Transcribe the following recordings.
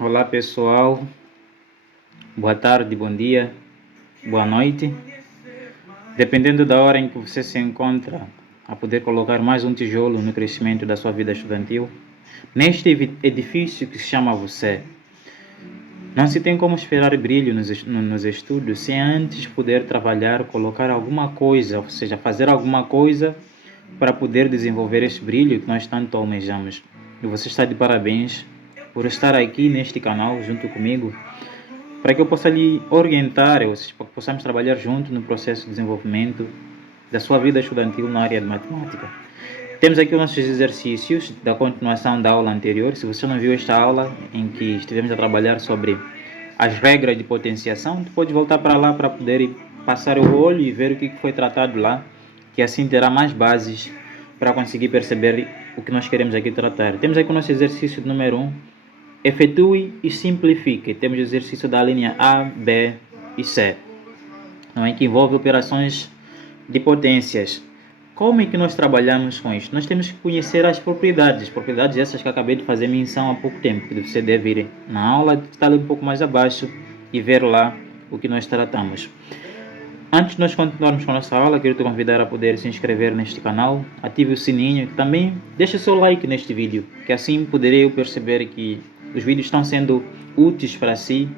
Olá pessoal, boa tarde, bom dia, boa noite. Dependendo da hora em que você se encontra a poder colocar mais um tijolo no crescimento da sua vida estudantil, neste edifício que se chama você, não se tem como esperar brilho nos estudos sem antes poder trabalhar, colocar alguma coisa, ou seja, fazer alguma coisa para poder desenvolver esse brilho que nós tanto almejamos. E você está de parabéns por estar aqui neste canal junto comigo, para que eu possa lhe orientar, ou seja, para que possamos trabalhar junto no processo de desenvolvimento da sua vida estudantil na área de matemática. Temos aqui os nossos exercícios da continuação da aula anterior. Se você não viu esta aula em que estivemos a trabalhar sobre as regras de potenciação, tu pode voltar para lá para poder passar o olho e ver o que foi tratado lá, que assim terá mais bases para conseguir perceber o que nós queremos aqui tratar. Temos aqui o nosso exercício número 1. Efetue e simplifique. Temos o exercício da linha A, B e C, que envolve operações de potências. Como é que nós trabalhamos com isso? Nós temos que conhecer as propriedades essas que eu acabei de fazer menção há pouco tempo, que você deve ir na aula, está ali um pouco mais abaixo e ver lá o que nós tratamos. Antes de nós continuarmos com a nossa aula, quero te convidar a poder se inscrever neste canal, ative o sininho, também deixe seu like neste vídeo, que assim poderei eu perceber que os vídeos estão sendo úteis para si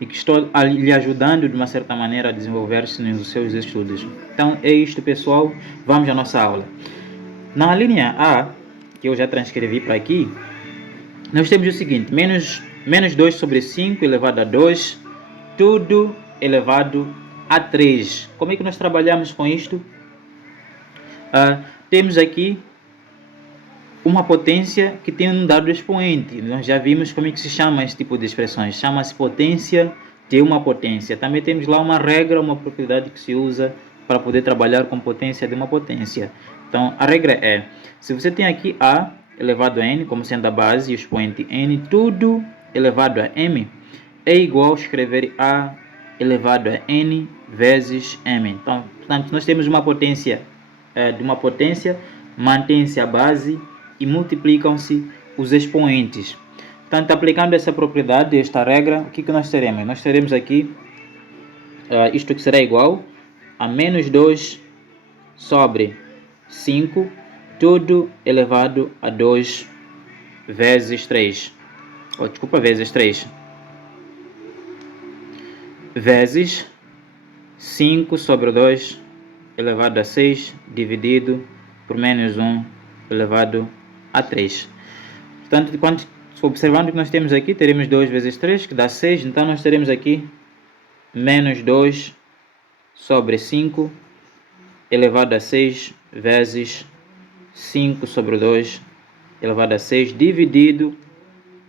e que estou lhe ajudando de uma certa maneira a desenvolver-se nos seus estudos. Então é isto, pessoal, vamos à nossa aula. Na linha A, que eu já transcrevi para aqui, nós temos o seguinte: menos 2 sobre 5 elevado a 2, tudo elevado a 3. Como é que nós trabalhamos com isto? Temos aqui uma potência que tem um dado expoente. Nós já vimos como é que se chama esse tipo de expressões. Chama-se potência de uma potência. Também temos lá uma regra, uma propriedade que se usa para poder trabalhar com potência de uma potência. Então, a regra é, se você tem aqui A elevado a N, como sendo a base e o expoente N, tudo elevado a M, é igual a escrever A elevado a N vezes M. Então, portanto, nós temos uma potência de uma potência, mantém-se a base e multiplicam-se os expoentes. Portanto, aplicando essa propriedade, esta regra, o que nós teremos? Nós teremos aqui isto que será igual a menos 2 sobre 5, tudo elevado a 2 vezes 3. Vezes 3. Vezes 5 sobre 2 elevado a 6 dividido por menos 1 elevado a 3. Portanto, observando que nós temos aqui, teremos 2 vezes 3, que dá 6. Então, nós teremos aqui menos 2 sobre 5 elevado a 6 vezes 5 sobre 2 elevado a 6 dividido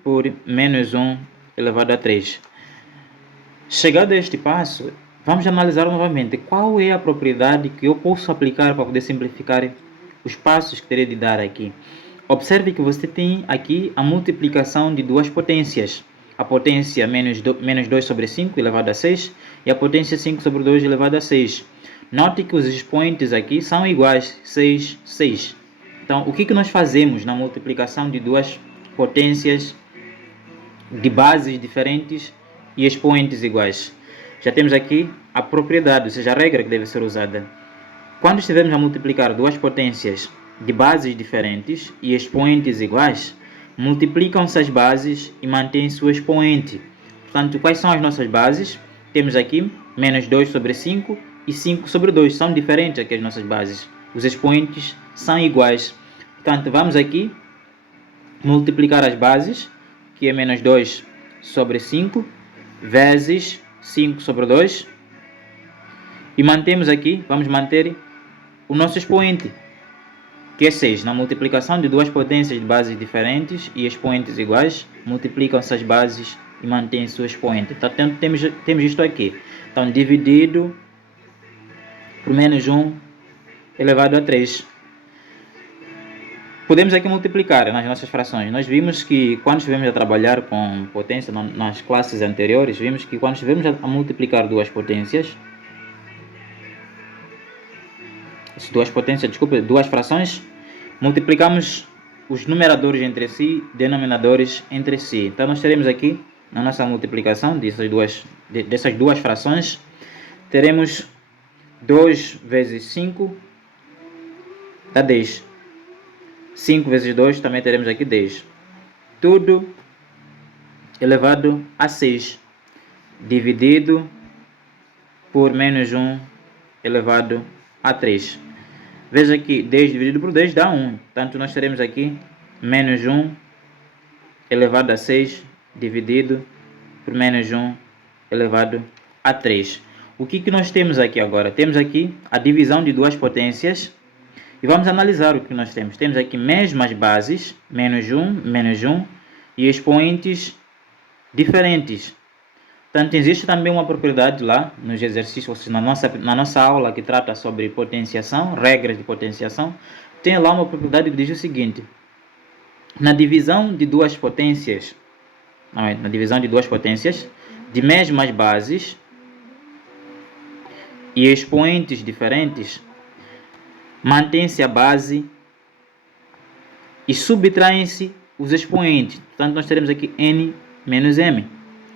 por menos 1 elevado a 3. Chegado a este passo, vamos analisar novamente qual é a propriedade que eu posso aplicar para poder simplificar os passos que terei de dar aqui. Observe que você tem aqui a multiplicação de duas potências. A potência menos 2 sobre 5 elevado a 6 e a potência 5 sobre 2 elevado a 6. Note que os expoentes aqui são iguais, 6, 6. Então, o que nós fazemos na multiplicação de duas potências de bases diferentes e expoentes iguais? Já temos aqui a propriedade, ou seja, a regra que deve ser usada. Quando estivermos a multiplicar duas potências de bases diferentes e expoentes iguais, multiplicam-se as bases e mantém-se o expoente. Portanto, quais são as nossas bases? Temos aqui menos 2 sobre 5 e 5 sobre 2. São diferentes aqui as nossas bases. Os expoentes são iguais. Portanto, vamos aqui multiplicar as bases, que é menos 2 sobre 5, vezes 5 sobre 2. E mantemos aqui, vamos manter o nosso expoente, que é 6. Na multiplicação de duas potências de bases diferentes e expoentes iguais, multiplicam-se as bases e mantém-se o expoente. Então, temos isto aqui. Então, dividido por menos 1 elevado a 3. Podemos aqui multiplicar nas nossas frações. Nós vimos que quando estivemos a trabalhar com potência nas classes anteriores, vimos que quando estivemos a multiplicar duas frações, multiplicamos os numeradores entre si, denominadores entre si. Então, nós teremos aqui na nossa multiplicação dessas duas frações, teremos 2 vezes 5 dá 10. 5 vezes 2 também teremos aqui 10. Tudo elevado a 6, dividido por menos 1 elevado a 3. Veja que 10 dividido por 10 dá 1. Portanto, nós teremos aqui menos 1 elevado a 6 dividido por menos 1 elevado a 3. O que nós temos aqui agora? Temos aqui a divisão de duas potências e vamos analisar o que nós temos. Temos aqui mesmas bases, menos 1, e expoentes diferentes. Portanto, existe também uma propriedade lá nos exercícios, na nossa aula que trata sobre potenciação, regras de potenciação, tem lá uma propriedade que diz o seguinte: na divisão de duas potências, de mesmas bases e expoentes diferentes, mantém-se a base e subtraem-se os expoentes. Portanto, nós teremos aqui n menos m.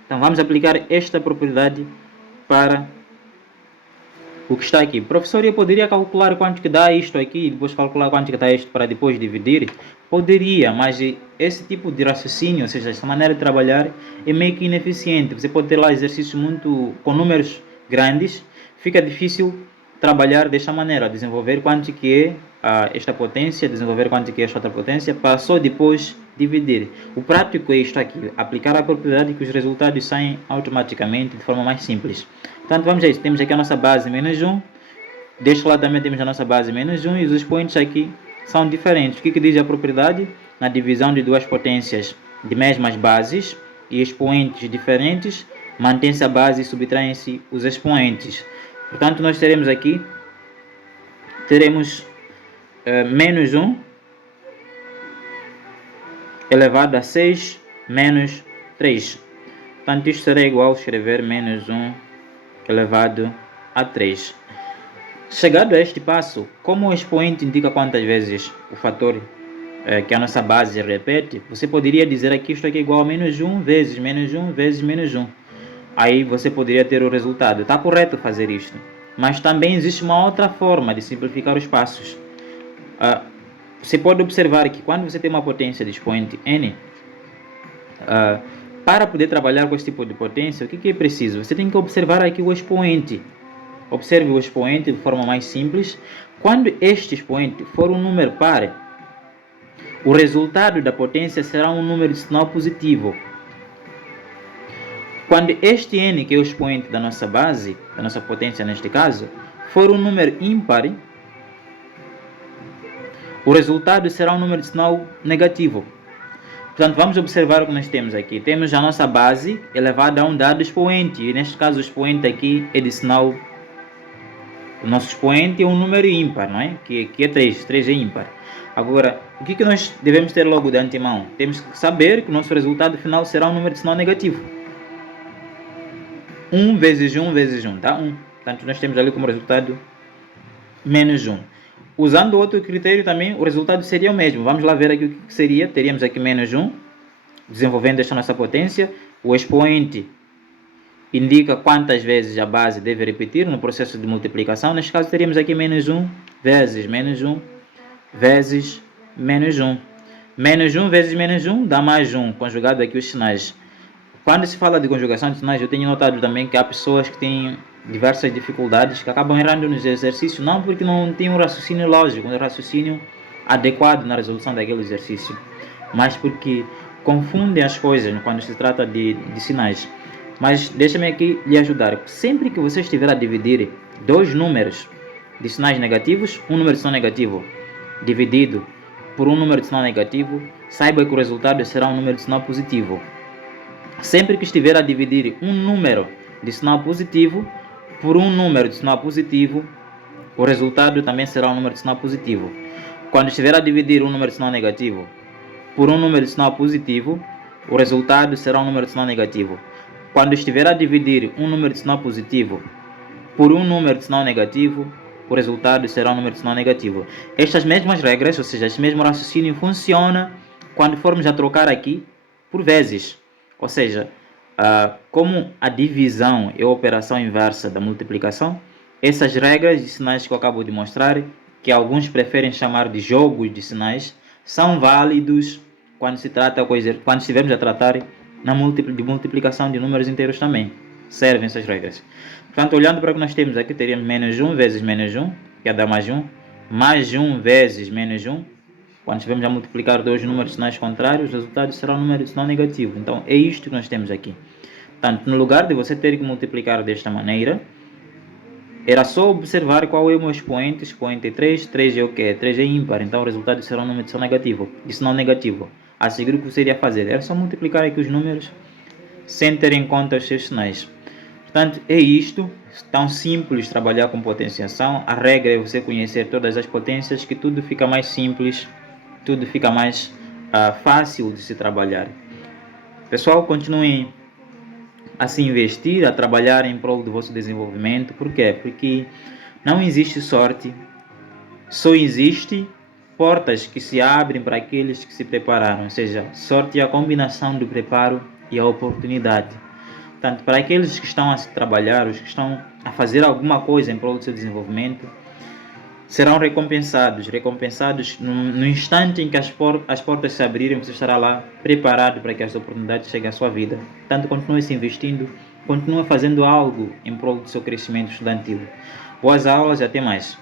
Então, vamos aplicar esta propriedade para o que está aqui. Professor, eu poderia calcular quanto que dá isto aqui e depois calcular quanto que dá isto para depois dividir? Poderia, mas esse tipo de raciocínio, ou seja, essa maneira de trabalhar é meio que ineficiente. Você pode ter lá exercícios com números grandes, fica difícil trabalhar desta maneira, desenvolver quanto que é esta potência, desenvolver quanto que é esta outra potência, para só depois dividir. O prático é isto aqui, aplicar a propriedade que os resultados saem automaticamente de forma mais simples. Portanto, vamos a isso. Temos aqui a nossa base menos 1, deste lado também temos a nossa base menos 1 e os expoentes aqui são diferentes. O que diz a propriedade? Na divisão de duas potências de mesmas bases e expoentes diferentes, mantém-se a base e subtraem-se os expoentes. Portanto, nós teremos aqui, menos 1 elevado a 6 menos 3. Portanto, isto será igual a escrever menos 1 elevado a 3. Chegado a este passo, como o expoente indica quantas vezes o fator que a nossa base repete, você poderia dizer aqui isto aqui é igual a menos 1 vezes menos 1 vezes menos 1. Aí você poderia ter o resultado. Está correto fazer isto. Mas também existe uma outra forma de simplificar os passos. Você pode observar que quando você tem uma potência de expoente n, para poder trabalhar com esse tipo de potência, o que é preciso? Você tem que observar aqui o expoente. Observe o expoente de forma mais simples. Quando este expoente for um número par, o resultado da potência será um número de sinal positivo. Quando este n, que é o expoente da nossa base, da nossa potência neste caso, for um número ímpar, o resultado será um número de sinal negativo. Portanto, vamos observar o que nós temos aqui. Temos a nossa base elevada a um dado expoente. E neste caso, o expoente aqui é de sinal... O nosso expoente é um número ímpar, não é? Que é 3. 3 é ímpar. Agora, o que nós devemos ter logo de antemão? Temos que saber que o nosso resultado final será um número de sinal negativo. 1 vezes 1 vezes 1 dá 1. Portanto, nós temos ali como resultado menos 1. Usando outro critério também, o resultado seria o mesmo. Vamos lá ver aqui o que seria. Teríamos aqui menos 1, desenvolvendo esta nossa potência. O expoente indica quantas vezes a base deve repetir no processo de multiplicação. Neste caso, teríamos aqui menos 1 vezes menos 1 vezes menos 1. Menos 1 vezes menos 1 dá mais 1, conjugado aqui os sinais. Quando se fala de conjugação de sinais, eu tenho notado também que há pessoas que têm diversas dificuldades, que acabam errando nos exercícios, não porque não têm um raciocínio lógico, um raciocínio adequado na resolução daquele exercício, mas porque confundem as coisas quando se trata de sinais. Mas deixa-me aqui lhe ajudar. Sempre que você estiver a dividir dois números de sinais negativos, um número de sinal negativo dividido por um número de sinal negativo, saiba que o resultado será um número de sinal positivo. Sempre que estiver a dividir um número de sinal positivo por um número de sinal positivo, o resultado também será um número de sinal positivo. Quando estiver a dividir um número de sinal negativo por um número de sinal positivo, o resultado será um número de sinal negativo. Quando estiver a dividir um número de sinal positivo por um número de sinal negativo, o resultado será um número de sinal negativo. Estas mesmas regras, ou seja, esse mesmo raciocínio funciona quando formos a trocar aqui por vezes. Ou seja, Como a divisão é a operação inversa da multiplicação, essas regras de sinais que eu acabo de mostrar, que alguns preferem chamar de jogos de sinais, são válidos quando quando estivermos a tratar de multiplicação de números inteiros também. Servem essas regras. Portanto, olhando para o que nós temos aqui, teríamos menos 1 vezes menos 1, que é dar mais 1 vezes menos 1. Quando estivermos a multiplicar dois números de sinais contrários, o resultado será um número de sinal negativo. Então, é isto que nós temos aqui. Portanto, no lugar de você ter que multiplicar desta maneira, era só observar qual é o meu expoente. Expoente é 3. 3 é o quê? 3 é ímpar. Então, o resultado será um número de sinal negativo. A seguir, o que você iria fazer? Era só multiplicar aqui os números sem ter em conta os seus sinais. Portanto, é isto. Tão simples trabalhar com potenciação. A regra é você conhecer todas as potências, que tudo fica mais simples, tudo fica mais fácil de se trabalhar. Pessoal, continuem a se investir, a trabalhar em prol do vosso desenvolvimento. Por quê? Porque não existe sorte, só existe portas que se abrem para aqueles que se prepararam. Ou seja, sorte é a combinação do preparo e a oportunidade. Portanto, para aqueles que estão a se trabalhar, os que estão a fazer alguma coisa em prol do seu desenvolvimento, serão recompensados no instante em que as portas se abrirem. Você estará lá preparado para que as oportunidades cheguem à sua vida. Portanto, continue se investindo, continue fazendo algo em prol do seu crescimento estudantil. Boas aulas e até mais.